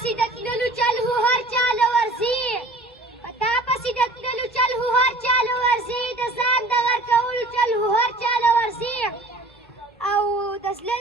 پسې د تللو چل هو هر چاله ورځي په تا پسې د تللو چل هو هر چاله ورځي د ځان د ورکولو چل هو هر چاله ورځي او د زړه